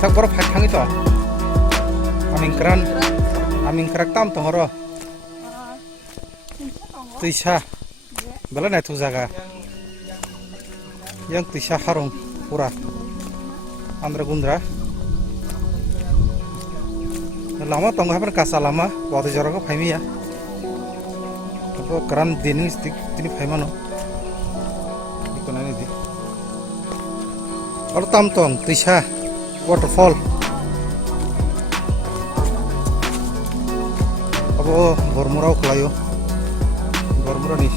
Kokborok phai to Aming Kwrak tam tonghoro tuisa bela nai tu jaga yang tuisa harung pura andra gundra lama tonggo haber kasa lama wadu joroko phaimi ya to kran dining stick tini phaimano ikonani di or tam tong tuisa waterfall abo bormurau kelayo bormura ni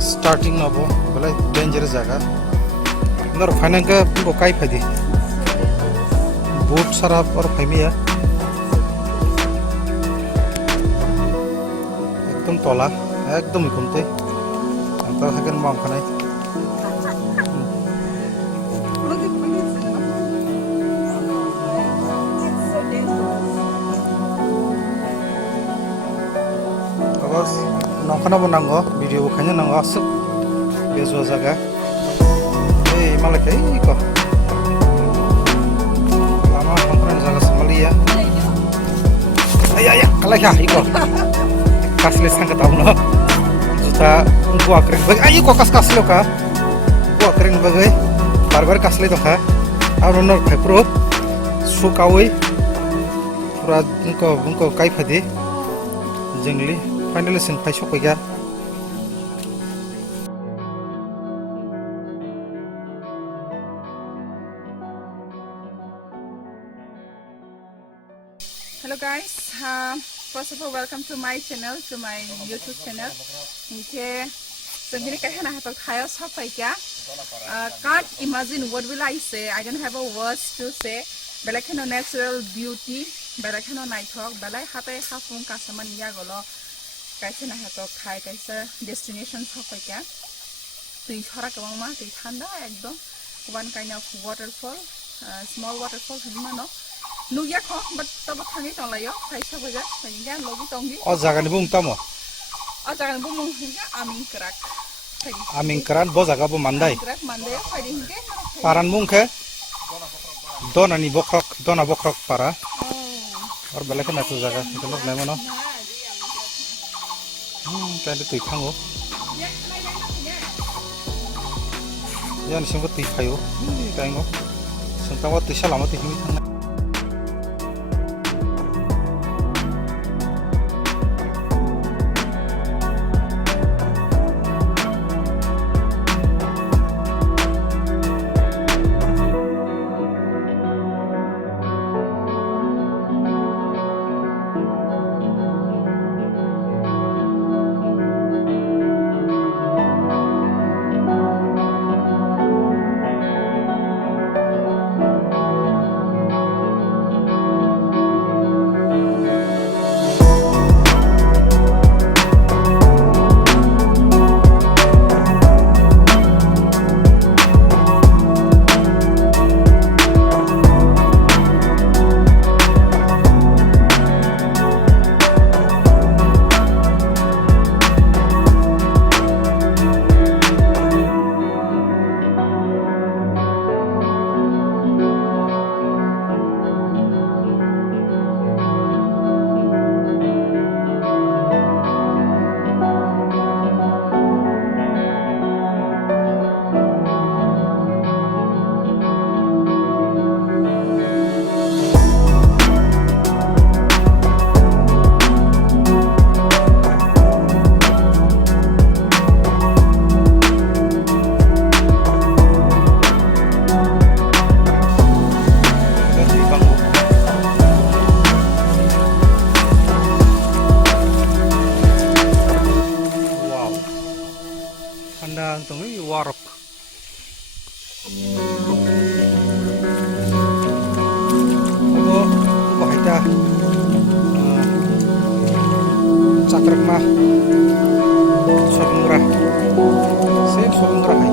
starting abo bela dangerous jaga nor phanan ka bo kai phadi boat sarap or phaimi ya ekdom tola ekdom ikomte anta hagen mam khanai bos nongkana bonango video bukannya nango asuk bezo jaga malah kayak kok lama nongkana jaga semali ya ayah kalah ya iko kasle sangka tahu no juta gua kering bagai ayo kok kasle ka gua kering bagai barbar kasle to ka aur nor phepro sukawi pura unko kai phadi jengli finally sin phai sok ya Hello guys, first of all welcome to my channel, to my YouTube channel. Okay, so here I have a higher can't imagine what will I say. I don't have a words to say, but I can natural beauty, but I cannot night talk, but I have a half moon customer yagolo. Kaisa na hato khai kaisa destination hopaika tui chora kabangma tui thanda ekdom one kind of waterfall, small waterfall himano nuya kho but tabo thangi tonglayo kaisa baja thainga logi tongi o jaga ni bung tamo o jaga ni bung hinga Aming Kwrak bo jaga bo mandai mandai phai hinge paran mung khe dona bokrok para or belaka na tu jaga itolo lemano tadi tui khango yan singko tui phayo kaingo sangtawa tui salama tui himi thang Kokborok. Ako bahita cakrak mah sobingra, same sobingra hai.